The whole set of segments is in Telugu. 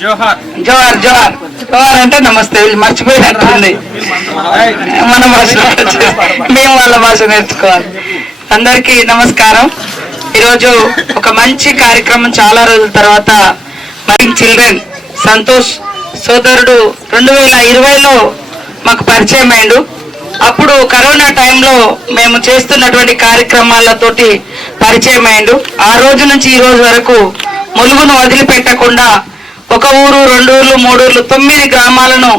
జోహార్ జోహార్ జోహార్ జోహార్ అంటే నమస్తే మర్చిపోయినట్టుంది. మన భాష మేము వాళ్ళ భాష నేర్చుకోవాలి. అందరికీ నమస్కారం. ఈరోజు ఒక మంచి కార్యక్రమం, చాలా రోజుల తర్వాత మరి చిల్డ్రన్ సంతోష్ సోదరుడు 2020లో మాకు పరిచయం అయిండు. అప్పుడు కరోనా టైంలో మేము చేస్తున్నటువంటి కార్యక్రమాలతోటి పరిచయం అయిండు. ఆ రోజు నుంచి ఈ రోజు వరకు ములుగును వదిలిపెట్టకుండా 1 ఊరు 2 ఊర్లు 3 ఊర్లు 9 గ్రామాలను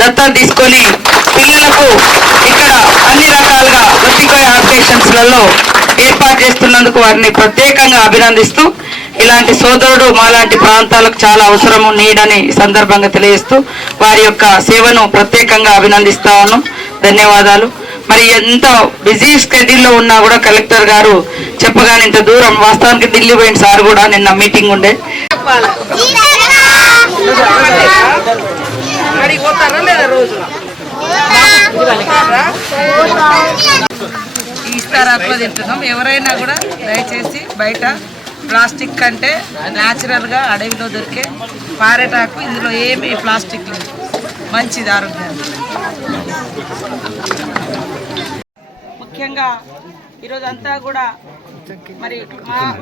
దత్తత తీసుకొని పిల్లలకు ఇక్కడ అన్ని రకాలుగా గొట్టికోయ ఆపరేషన్స్లలో ఏర్పాటు చేస్తున్నందుకు వారిని ప్రత్యేకంగా అభినందిస్తూ, ఇలాంటి సోదరుడు మాలాంటి ప్రాంతాలకు చాలా అవసరము నీడని సందర్భంగా తెలియజేస్తూ వారి యొక్క సేవను ప్రత్యేకంగా అభినందిస్తా ఉన్నాం. ధన్యవాదాలు. మరి ఎంత బిజీ స్కెడ్యూల్లో ఉన్నా కూడా కలెక్టర్ గారు చెప్పగానే ఇంత దూరం, వాస్తవానికి ఢిల్లీ పోయిన సార్ కూడా నిన్న మీటింగ్ ఉండే. ఇస్తారాత్మ తింటున్నాం. ఎవరైనా కూడా దయచేసి బయట ప్లాస్టిక్ కంటే న్యాచురల్గా అడవిలో దొరికే పారేటాకు, ఇందులో ఏమీ ప్లాస్టిక్ లేదు, మంచిది ఆరోగ్యానికి. ముఖ్యంగా ఈరోజు కూడా మరి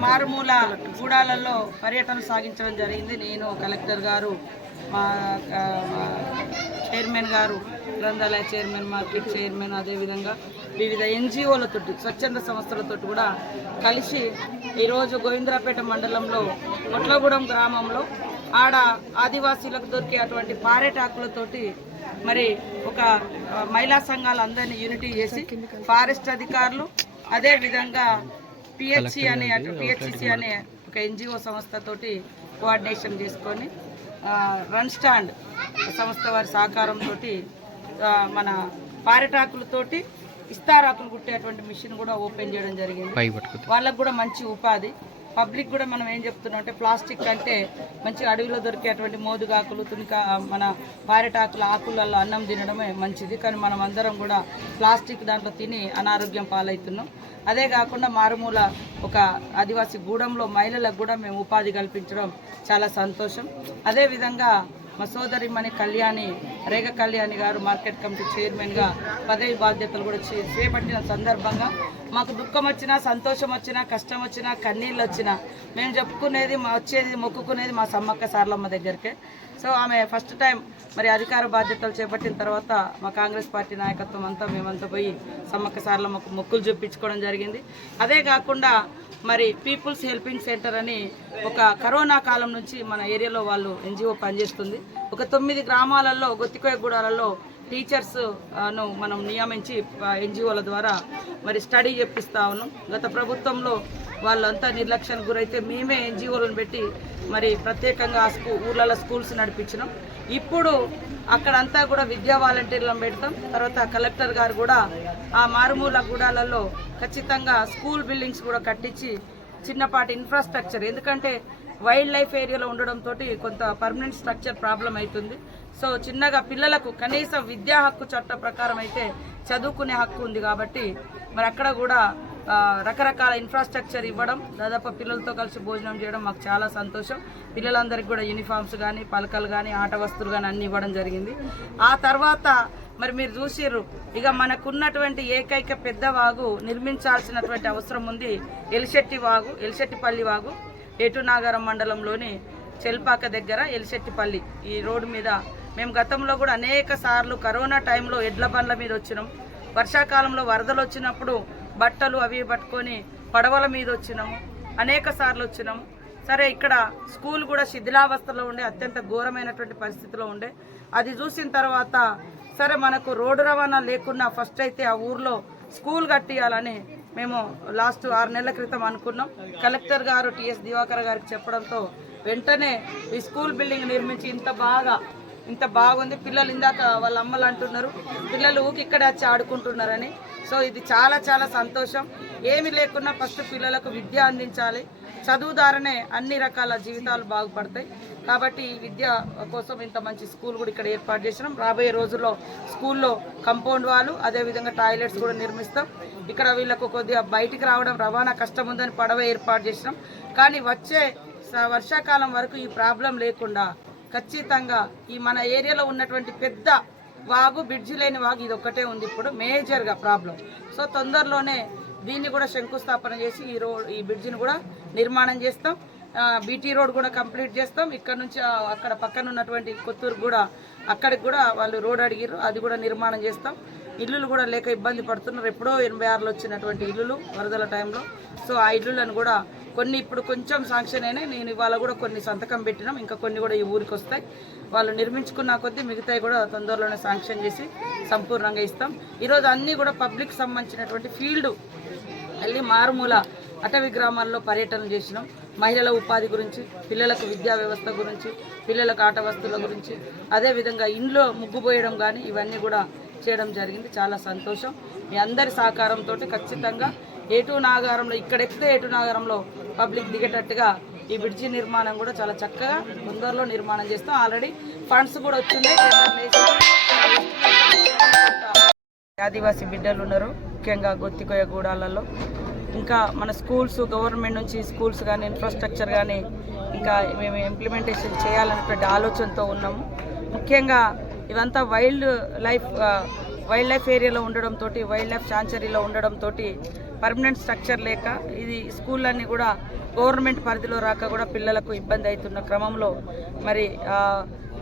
మారుమూల గూడాలలో పర్యటన సాగించడం జరిగింది. నేను, కలెక్టర్ గారు, మా చైర్మన్ గారు, గ్రంథాలయ చైర్మన్, మార్కెట్ చైర్మన్, అదేవిధంగా వివిధ ఎన్జిఓలతో, స్వచ్ఛంద సంస్థలతో కూడా కలిసి ఈరోజు గోవిందరాపేట మండలంలో కొట్లగూడెం గ్రామంలో ఆడ ఆదివాసీలకు దొరికే అటువంటి పారేటాకులతోటి మరి ఒక మహిళా సంఘాలు అందరినీ యూనిటీ చేసి ఫారెస్ట్ అధికారులు, అదేవిధంగా పిహెచ్సి అనే ఒక ఎన్జిఓ సంస్థతోటి కోఆర్డినేషన్ చేసుకొని రన్ స్టాండ్ సంస్థ వారి సహకారంతో మన పారెటాకులతోటి ఇస్తారాకులు కుట్టేటువంటి మిషన్ కూడా ఓపెన్ చేయడం జరిగింది. వాళ్ళకు కూడా మంచి ఉపాధి. పబ్లిక్ కూడా మనం ఏం చెప్తున్నాం అంటే, ప్లాస్టిక్ అంటే మంచి అడవిలో దొరికేటువంటి మోదుగాకులు, తునిక, మన పారెటాకుల ఆకులలో అన్నం తినడమే మంచిది. కానీ మనం అందరం కూడా ప్లాస్టిక్ దాంట్లో తిని అనారోగ్యం పాలవుతున్నాం. అదే కాకుండా మారుమూల ఒక ఆదివాసీ గూడెంలో మహిళలకు కూడా మేము ఉపాధి కల్పించడం చాలా సంతోషం. అదేవిధంగా మా సోదరిమణి కళ్యాణి, రేగ కళ్యాణి గారు మార్కెట్ కమిటీ చైర్మన్గా పదవి బాధ్యతలు కూడా చేపట్టిన సందర్భంగా మాకు దుఃఖం వచ్చినా, సంతోషం వచ్చినా, కష్టం వచ్చినా, కన్నీళ్ళు వచ్చినా మేము చెప్పుకునేది, మొక్కుకునేది మా సమ్మక్క సార్లమ్మ దగ్గరికే. సో ఆమె ఫస్ట్ టైం మరి అధికార బాధ్యతలు చేపట్టిన తర్వాత మా కాంగ్రెస్ పార్టీ నాయకత్వం అంతా మేమంతా పోయి సమ్మక్క సార్లమ్మకు మొక్కులు చూపించుకోవడం జరిగింది. అదే కాకుండా మరి పీపుల్స్ హెల్పింగ్ సెంటర్ అని ఒక కరోనా కాలం నుంచి మన ఏరియాలో వాళ్ళు ఎన్జిఓ పనిచేస్తుంది. ఒక 9 గ్రామాలలో, గొత్తికోయ గూడాలలో టీచర్స్ను మనం నియమించి ఎన్జిఓల ద్వారా మరి స్టడీ చెప్పిస్తా ఉన్నాం. గత ప్రభుత్వంలో వాళ్ళంతా నిర్లక్ష్యానికి గురైతే మేమే ఎన్జిఓలను పెట్టి మరి ప్రత్యేకంగా ఊర్లలో స్కూల్స్ నడిపించినాం. ఇప్పుడు అక్కడంతా కూడా విద్యా వాలంటీర్లను పెడతాం. తర్వాత కలెక్టర్ గారు కూడా ఆ మారుమూల గూడాలలో ఖచ్చితంగా స్కూల్ బిల్డింగ్స్ కూడా కట్టించి చిన్నపాటి ఇన్ఫ్రాస్ట్రక్చర్, ఎందుకంటే వైల్డ్ లైఫ్ ఏరియాలో ఉండడంతో కొంత పర్మనెంట్ స్ట్రక్చర్ ప్రాబ్లం అవుతుంది. సో చిన్నగా పిల్లలకు కనీసం విద్యా హక్కు చట్ట ప్రకారం అయితే చదువుకునే హక్కు ఉంది కాబట్టి మరి అక్కడ కూడా రకరకాల ఇన్ఫ్రాస్ట్రక్చర్ ఇవ్వడం, దాదాపు పిల్లలతో కలిసి భోజనం చేయడం మాకు చాలా సంతోషం. పిల్లలందరికీ కూడా యూనిఫామ్స్ కానీ, పలకలు కానీ, ఆట వస్తువులు కానీ అన్నీ ఇవ్వడం జరిగింది. ఆ తర్వాత మరి మీరు చూసిర్రు, ఇక మనకున్నటువంటి ఏకైక పెద్ద వాగు నిర్మించాల్సినటువంటి అవసరం ఉంది. ఎలిశెట్టిపల్లి వాగు, ఏటునాగరం మండలంలోని చెల్పాక దగ్గర ఎలిశెట్టిపల్లి ఈ రోడ్డు మీద మేము గతంలో కూడా అనేక సార్లు కరోనా టైంలో ఎడ్ల బండ్ల మీద వచ్చినాం. వర్షాకాలంలో వరదలు వచ్చినప్పుడు బట్టలు అవి పట్టుకొని పడవల మీద వచ్చినాము, అనేక సార్లు వచ్చినాము. సరే, ఇక్కడ స్కూల్ కూడా శిథిలావస్థలో ఉండే, అత్యంత ఘోరమైనటువంటి పరిస్థితిలో ఉండే. అది చూసిన తర్వాత సరే మనకు రోడ్డు రవాణా లేకున్నా ఫస్ట్ అయితే ఆ ఊర్లో స్కూల్ కట్టియాలని మేము లాస్ట్ 6 నెలల క్రితం అనుకున్నాం. కలెక్టర్ గారు టిఎస్ దివాకర్ గారికి చెప్పడంతో వెంటనే ఈ స్కూల్ బిల్డింగ్ నిర్మించి ఇంత బాగుంది. పిల్లలు ఇందాక వాళ్ళ అమ్మలు అంటున్నారు పిల్లలు ఊకి ఇక్కడే వచ్చి ఆడుకుంటున్నారని. సో ఇది చాలా చాలా సంతోషం. ఏమి లేకున్నా ఫస్ట్ పిల్లలకు విద్య అందించాలి. చదువు ద్వారానే అన్ని రకాల జీవితాలు బాగుపడతాయి. కాబట్టి విద్య కోసం ఇంత మంచి స్కూల్ కూడా ఇక్కడ ఏర్పాటు చేసినాం. రాబోయే రోజుల్లో స్కూల్లో కాంపౌండ్ వాళ్ళు అదేవిధంగా టాయిలెట్స్ కూడా నిర్మిస్తాం. ఇక్కడ వీళ్ళకు కొద్దిగా బయటికి రావడం రవాణా కష్టం ఉందని పడవ ఏర్పాటు చేసినాం. కానీ వచ్చే వర్షాకాలం వరకు ఈ ప్రాబ్లం లేకుండా ఖచ్చితంగా ఈ మన ఏరియాలో ఉన్నటువంటి పెద్ద వాగు, బ్రిడ్జి లేని వాగు ఇది ఒక్కటే ఉంది ఇప్పుడు మేజర్గా ప్రాబ్లం. సో తొందరలోనే దీన్ని కూడా శంకుస్థాపన చేసి ఈ బ్రిడ్జిని కూడా నిర్మాణం చేస్తాం. బీటీ రోడ్ కూడా కంప్లీట్ చేస్తాం. ఇక్కడ నుంచి అక్కడ పక్కన ఉన్నటువంటి కొత్తూరు కూడా అక్కడికి కూడా వాళ్ళు రోడ్ అడిగారు, అది కూడా నిర్మాణం చేస్తాం. ఇల్లులు కూడా లేక ఇబ్బంది పడుతున్నారు. ఎప్పుడో 86లో వచ్చినటువంటి ఇల్లులు వరదల టైంలో. సో ఆ ఇల్లులను కూడా కొన్ని ఇప్పుడు కొంచెం శాంక్షన్ అయినాయి. నేను ఇవాళ కూడా కొన్ని సంతకం పెట్టినాం. ఇంకా కొన్ని కూడా ఈ ఊరికి వస్తాయి. వాళ్ళు నిర్మించుకున్న కొద్దీ మిగతాయి కూడా తొందరలోనే శాంక్షన్ చేసి సంపూర్ణంగా ఇస్తాం. ఈరోజు అన్నీ కూడా పబ్లిక్ సంబంధించినటువంటి ఫీల్డ్ వెళ్ళి మారుమూల అటవీ గ్రామాల్లో పర్యటన చేసినాం. మహిళల ఉపాధి గురించి, పిల్లలకు విద్యా వ్యవస్థ గురించి, పిల్లలకు ఆట వస్తువుల గురించి, అదేవిధంగా ఇంట్లో ముగ్గుపోయడం కానీ ఇవన్నీ కూడా చేయడం జరిగింది. చాలా సంతోషం. మీ అందరి సహకారంతో ఖచ్చితంగా ఏటూ నాగారంలో ఇక్కడ ఎక్కితే ఏటూ నాగారంలో పబ్లిక్ దిగేటట్టుగా ఈ బ్రిడ్జి నిర్మాణం కూడా చాలా చక్కగా తొందరలో నిర్మాణం చేస్తాం. ఆల్రెడీ ఫండ్స్ కూడా వచ్చినాయి. ఆదివాసీ బిడ్డలు ఉన్నారు ముఖ్యంగా గొత్తికోయ గూడాలలో. ఇంకా మన స్కూల్స్ గవర్నమెంట్ నుంచి స్కూల్స్ కానీ ఇన్ఫ్రాస్ట్రక్చర్ కానీ ఇంకా మేము ఇంప్లిమెంటేషన్ చేయాలనేటువంటి ఆలోచనతో ఉన్నాము. ముఖ్యంగా ఇవంతా వైల్డ్ లైఫ్ ఏరియాలో ఉండడంతో, వైల్డ్ లైఫ్ శాంచరీలో ఉండడంతో పర్మనెంట్ స్ట్రక్చర్ లేక ఇది స్కూళ్ళన్నీ కూడా గవర్నమెంట్ పరిధిలో రాక కూడా పిల్లలకు ఇబ్బంది అవుతున్న క్రమంలో మరి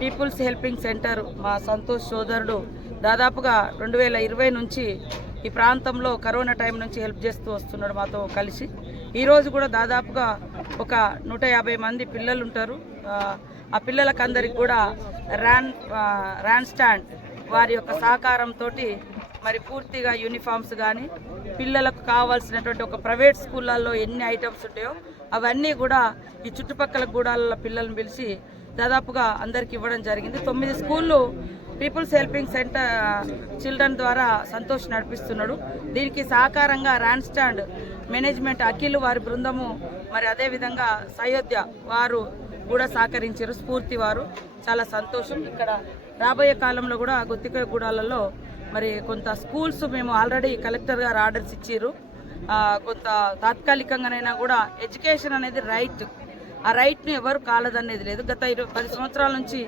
పీపుల్స్ హెల్పింగ్ సెంటర్ మా సంతోష్ సోదరుడు దాదాపుగా 2020 నుంచి ఈ ప్రాంతంలో కరోనా టైం నుంచి హెల్ప్ చేస్తూ వస్తున్నాడు మాతో కలిసి. ఈరోజు కూడా దాదాపుగా ఒక 150 మంది పిల్లలు ఉంటారు. ఆ పిల్లలకందరికి కూడా ర్యాన్ స్టాండ్ వారి యొక్క సహకారంతో మరి పూర్తిగా యూనిఫామ్స్ కానీ పిల్లలకు కావాల్సినటువంటి ఒక ప్రైవేట్ స్కూళ్ళల్లో ఎన్ని ఐటమ్స్ ఉంటాయో అవన్నీ కూడా ఈ చుట్టుపక్కల గూడాల పిల్లల్ని పిలిచి దాదాపుగా అందరికి ఇవ్వడం జరిగింది. 9 స్కూళ్ళు పీపుల్స్ హెల్పింగ్ సెంటర్ చిల్డ్రన్ ద్వారా సంతోష్ నడిపిస్తున్నాడు. దీనికి సహకారంగా ర్యాన్ స్టాండ్ మేనేజ్మెంట్ అఖిల్ వారి బృందము మరి అదేవిధంగా సయోధ్య వారు కూడా సహకరించారు. స్ఫూర్తి వారు చాలా సంతోషం. ఇక్కడ రాబోయే కాలంలో కూడా గొత్తికోయ గూడాలలో మరి కొంత స్కూల్స్ మేము ఆల్రెడీ కలెక్టర్ గారు ఆర్డర్స్ ఇచ్చారు. కొంత తాత్కాలికంగానైనా కూడా ఎడ్యుకేషన్ అనేది రైట్, ఆ రైట్ని ఎవరు కాలదనేది లేదు. గత 10 సంవత్సరాల నుంచి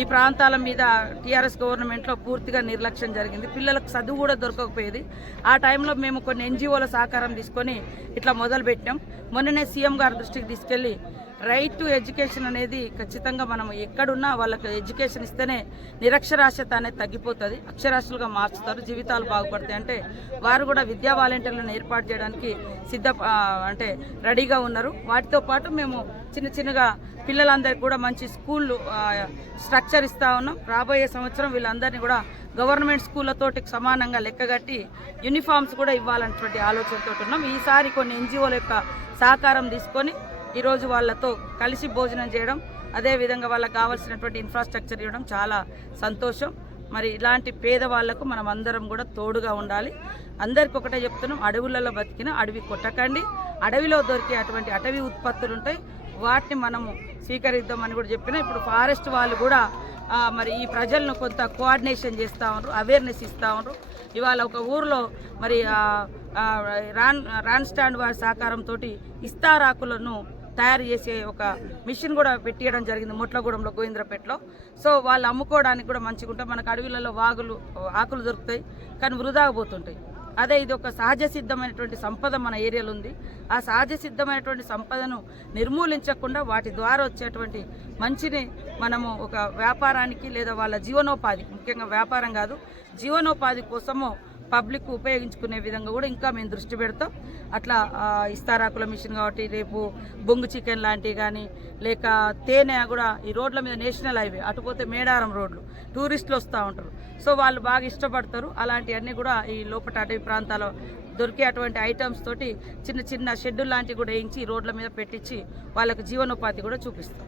ఈ ప్రాంతాల మీద టీఆర్ఎస్ గవర్నమెంట్లో పూర్తిగా నిర్లక్ష్యం జరిగింది. పిల్లలకు చదువు కూడా దొరకకపోయేది. ఆ టైంలో మేము కొన్ని ఎన్జిఓల సహకారం తీసుకొని ఇట్లా మొదలుపెట్టాం. మొన్ననే సీఎం గారి దృష్టికి తీసుకెళ్ళి రైట్ టు ఎడ్యుకేషన్ అనేది ఖచ్చితంగా మనం ఎక్కడున్నా వాళ్ళకి ఎడ్యుకేషన్ ఇస్తేనే నిరక్షరాస్యత అనేది తగ్గిపోతుంది, అక్షరాస్యులుగా మార్చుతారు, జీవితాలు బాగుపడతాయి. అంటే వారు కూడా విద్యా వాలంటీర్లను ఏర్పాటు చేయడానికి అంటే రెడీగా ఉన్నారు. వాటితో పాటు మేము చిన్నగా పిల్లలందరికీ కూడా మంచి స్కూల్ స్ట్రక్చర్ ఇస్తూ ఉన్నాం. రాబోయే సంవత్సరం వీళ్ళందరినీ కూడా గవర్నమెంట్ స్కూళ్ళతోటి సమానంగా లెక్కగట్టి యూనిఫామ్స్ కూడా ఇవ్వాలన్నటువంటి ఆలోచనతో ఉన్నాం. ఈసారి కొన్ని ఎన్జిఓల యొక్క సహకారం తీసుకొని ఈరోజు వాళ్ళతో కలిసి భోజనం చేయడం, అదేవిధంగా వాళ్ళకి కావాల్సినటువంటి ఇన్ఫ్రాస్ట్రక్చర్ ఇవ్వడం చాలా సంతోషం. మరి ఇలాంటి పేదవాళ్లకు మనం అందరం కూడా తోడుగా ఉండాలి. అందరికి ఒకటే చెప్తున్నాం, అడవులలో బతికిన అడవి కొట్టకండి. అడవిలో దొరికే అటువంటి అటవీ ఉత్పత్తులు ఉంటాయి, వాటిని మనము స్వీకరిద్దామని కూడా చెప్పినా. ఇప్పుడు ఫారెస్ట్ వాళ్ళు కూడా మరి ఈ ప్రజలను కొంత కోఆర్డినేషన్ చేస్తూ ఉన్నారు, అవేర్నెస్ ఇస్తూ ఉన్నారు. ఇవాళ ఒక ఊరిలో మరి రాన్ స్టాండ్ వారి సహకారంతో ఇస్తారాకులను తయారు చేసే ఒక మిషన్ కూడా పెట్టియడం జరిగింది మొట్లగూడెంలో, గోవింద్రపేటలో. సో వాళ్ళు అమ్ముకోవడానికి కూడా మంచిగా ఉంటాయి. మనకు అడవులలో ఆకులు దొరుకుతాయి కానీ వృధాగా పోతుంటాయి. అదే ఇది ఒక సహజ సిద్ధమైనటువంటి సంపద మన ఏరియాలో ఉంది. ఆ సహజ సిద్ధమైనటువంటి సంపదను నిర్మూలించకుండా వాటి ద్వారా వచ్చేటువంటి మంచిని మనము ఒక వ్యాపారానికి లేదా వాళ్ళ జీవనోపాధి, ముఖ్యంగా వ్యాపారం కాదు జీవనోపాధి కోసము పబ్లిక్ ఉపయోగించుకునే విధంగా కూడా ఇంకా మేము దృష్టి పెడతాం. అట్లా ఇస్తారాకుల మిషన్ కాబట్టి రేపు బొంగు చికెన్ లాంటివి కానీ లేక తేనె కూడా ఈ రోడ్ల మీద నేషనల్ హైవే అటుపోతే మేడారం రోడ్లు టూరిస్టులు వస్తూ ఉంటారు. సో వాళ్ళు బాగా ఇష్టపడతారు. అలాంటివన్నీ కూడా ఈ లోపల అటవీ ప్రాంతాల్లో దొరికే అటువంటి ఐటమ్స్ తోటి చిన్న షెడ్యూల్ లాంటివి కూడా వేయించి రోడ్ల మీద పెట్టించి వాళ్ళకు జీవనోపాధి కూడా చూపిస్తాం.